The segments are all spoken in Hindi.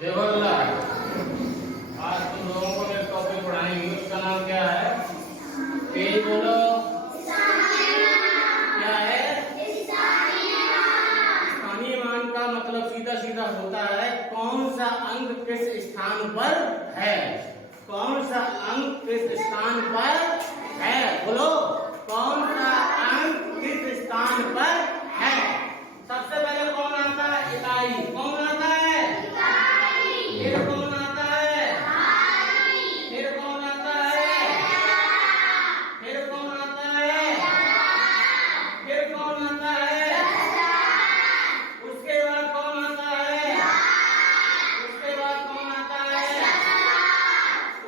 देवल्ला। आज तुम लोगों को एक टॉपिक पढ़ाएंगे, उसका नाम क्या है? तेज बोलो। क्या है? स्थानीय मान का मतलब सीधा सीधा होता है कौन सा अंक किस स्थान पर है। कौन सा अंक किस स्थान पर है, बोलो। कौन सा अंक किस स्थान पर है? सबसे पहले कौन आता है? इकाई। कौन आता है? फिर कौन आता है? फिर कौन आता है? फिर कौन आता है? फिर कौन आता है? उसके बाद कौन आता है? उसके बाद कौन आता है?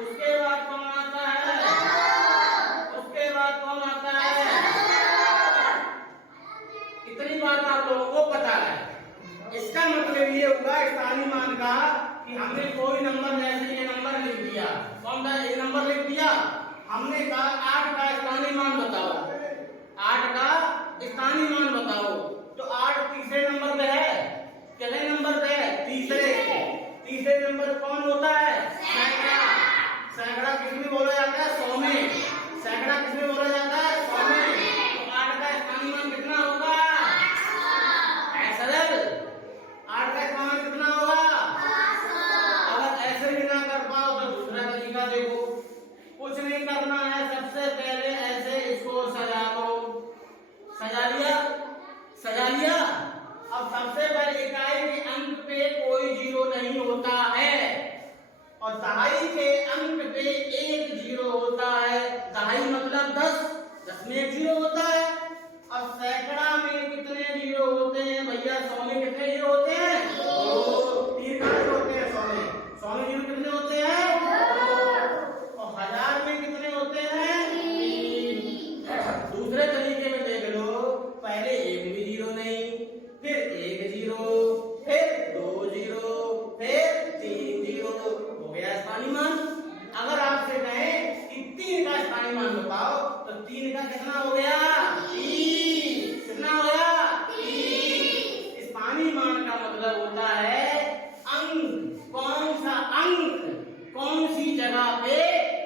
उसके बाद कौन आता है? उसके बाद कौन आता है? इतनी बात आप लोगों को पता है। इसका मतलब ये हुआ स्थानीय मान का कि हमने कोई नंबर, जैसे ये नंबर लिख दिया, कौन सा ये नंबर लिख दिया, हमने कहा 8 का स्थानीय मान बताओ। 8 का स्थानीय मान बताओ, तो 8 तीसरे नंबर पे है, कितने नंबर पे है? तीसरे। तीसरे नंबर कौन होता है? सैकड़ा। सैकड़ा किसमें बोला जाता है? 100 में। सैकड़ा किसमें बोला जाता है? 100 में। तो 8 का स्थानीय मान कितना होगा? 8 का स्थानीय मान कितना होगा? अगर ऐसे भी ना कर पाओ तो दूसरा तरीका देखो। कुछ नहीं करना है, सबसे पहले ऐसे इसको सजा लो। सजा लिया? सजा लिया। अब सबसे पहले इकाई के अंक पे कोई जीरो नहीं होता है, और दहाई के अंक पे एक जीरो होता है। दहाई मतलब 10, 10 में एक जीरो होता है। अब सैकड़ा में कितने जीरो होते हैं भैया? 100 में कितने जीरो होते हैं? 2। 3 कहाँ से होते हैं? 100 में। 100 में जीरो कितने होते हैं? 2। और 1000 में कितने होते हैं? 3। दूसरे तरीके में देख लो, पहले एक भी जीरो नहीं, फिर एक जीरो, फिर 2 जीरो, फिर 3 जीरो, हो गया स्थानीय मान। अगर आपसे कहें कि 3 का स्थानीय मान बताओ, तो 3 का कितना हो गया? 3। कितना हो गया? 3। स्थानीय मान का मतलब होता है अंक, कौन सा अंक कौन सी जगह पे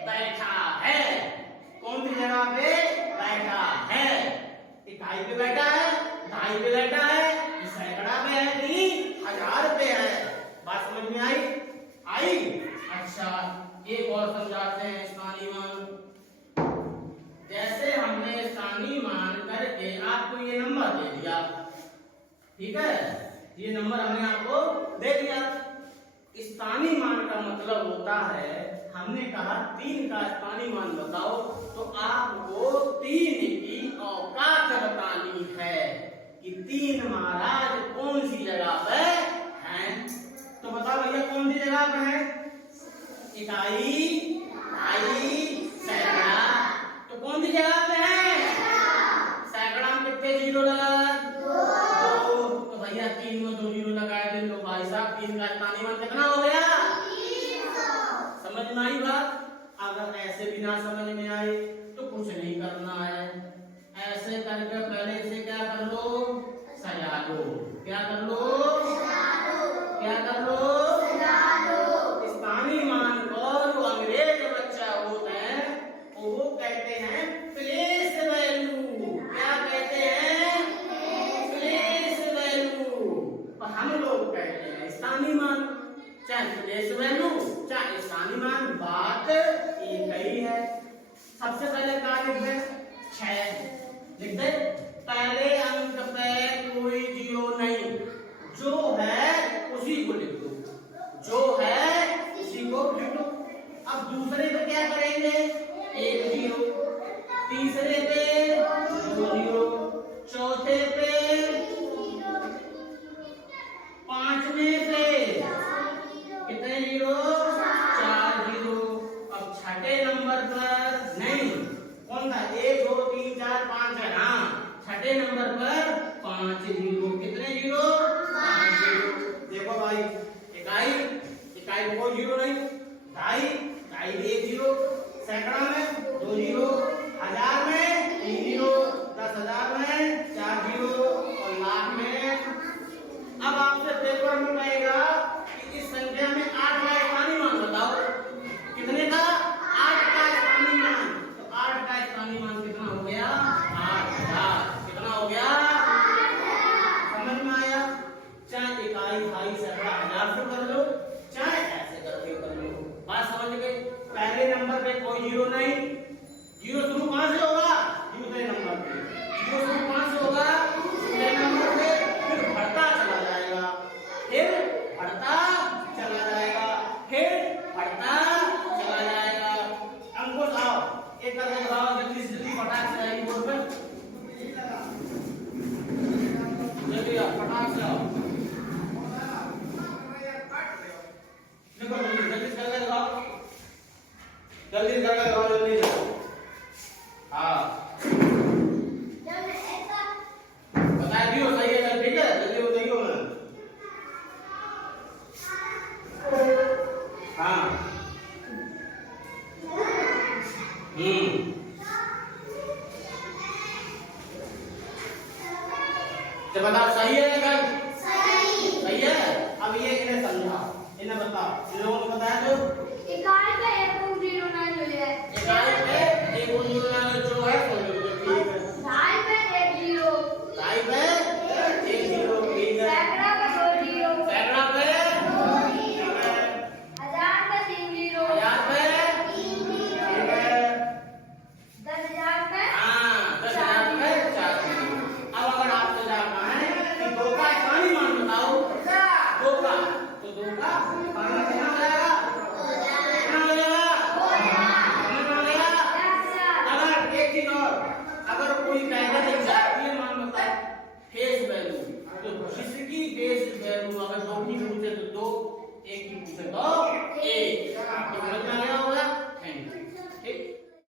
बैठा है। कौन सी जगह पे बैठा है? इकाई पे बैठा है, दहाई पे बैठा है, सैकड़ा पे है, कि 1000 पे है। बात समझ में आई? आई? अच्छा, एक और समझाते हैं स्थानीय मान। जैसे हमने स्थानीय मान करके आपको ये नंबर दे दिया, ठीक है? ये नंबर हमने आपको दे दिया। स्थानीय मान का मतलब होता है, हमने कहा 3 का स्थानीय मान बताओ, तो आपको 3 की औकात बतानी है कि 3 महाराज कौन सी जगह पे हैं। तो बताओ भैया कौन सी जगह पे है? इकाई, दहाई, सैकड़ा। तो कौन सी जगह पे है? सैकड़ा में कितने जीरो लगा? 2। तो भैया 3 में 2 जीरो लगाए थे, तो भाई साहब 3 का स्थानीय मान कितना हो गया? 300। समझ में आई बात? अगर ऐसे भी ना समझ में आए तो कुछ नहीं करना है, ऐसे करके पहले इसे क्या कर लो? सजा लो। क्या कर लो? क्या कर लो? स्थानीय मान को जो अंग्रेज बच्चा होते हैं वो कहते हैं प्लेस वैल्यू। क्या कहते हैं? Place value. और हम लोग कहते हैं स्थानीय मान। चाहे प्लेस वैल्यू चाहे स्थानीय मान, बात एक ही है। सबसे पहले क्या लिख दे? 6 लिख दे। पहले अंक पे कोई जीरो नहीं, जो है उसी को लिख दो, जो है उसी को लिख दो। अब दूसरे पे क्या करेंगे? 1 जीरो, तीसरे पे 2 जीरो, चौथे पे, पांचवें पे कितने जीरो? 4 जीरो। अब छठे नंबर पर नहीं, कौन था? 1 2 3 4 5 है। हाँ, छठे नंबर पर 5 जीरो। कितने जीरो? 5 जीरो। देखो भाई, इकाई, इकाई में कोई जीरो नहीं, दहाई, दहाई में 1 जीरो, सैकड़ा में 2 जीरो, 1000 में 3 जीरो, 10,000 में 4 जीरो, और लाख में। अब आपसे पेपर में कहेगा कि इस संख्या में कोई जीरो नहीं। जीरो शुरू कहां से होगा? दूसरे नंबर पे। जीरो शुरू कहां से होगा? दूसरे नंबर पे। फिर बढ़ता चला जाएगा, फिर बढ़ता चला जाएगा, फिर बढ़ता चला जाएगा। अंकुश आओ, एक करके बताओ जल्दी से जल्दी, फटाक से आइए बोर्ड पे, जल्दी आओ, फटाक से आओ। देखो जल्दी जल्दी करके दिखाओ, जल्दी करके दिखाओ, जल्दी से। हाँ बता दियो, सही है, ठीक है, जल्दी बताइयो मैं। हाँ तो बताओ सही है क्या? सही है। अब ये इन्हें समझा, इन्हें बताओ, इन लोगों को बताया तो इकाई पे 1.09 जो है, इकाई पे 1.09 जो है, ठीक है। ढाई पे 1 जीरो, ढाई पे 1 जीरो, ठीक है। सैकड़ा पे 2 जीरो, सैकड़ा पे 2 जीरो, हजार पे 3 जीरो, 1000 पे 3 जीरो, ठीक है। 10,000 पे, हाँ 10,000 पे 4 जीरो। अब अगर आपसे जानना है कि दो का इकाई मान बताओ, दो का, तो दो का इकाई कितना हो जाएगा? कितना हो जाएगा? कितना हो जाएगा? अगर एक चीज और, अगर कोई कहेगा कि एग्जैक्टली मान बताओ फेस वैल्यू, तो जिसकी फेस वैल्यू अगर दो की पूछे तो दो, एक की पूछे तो एक, तो समझ में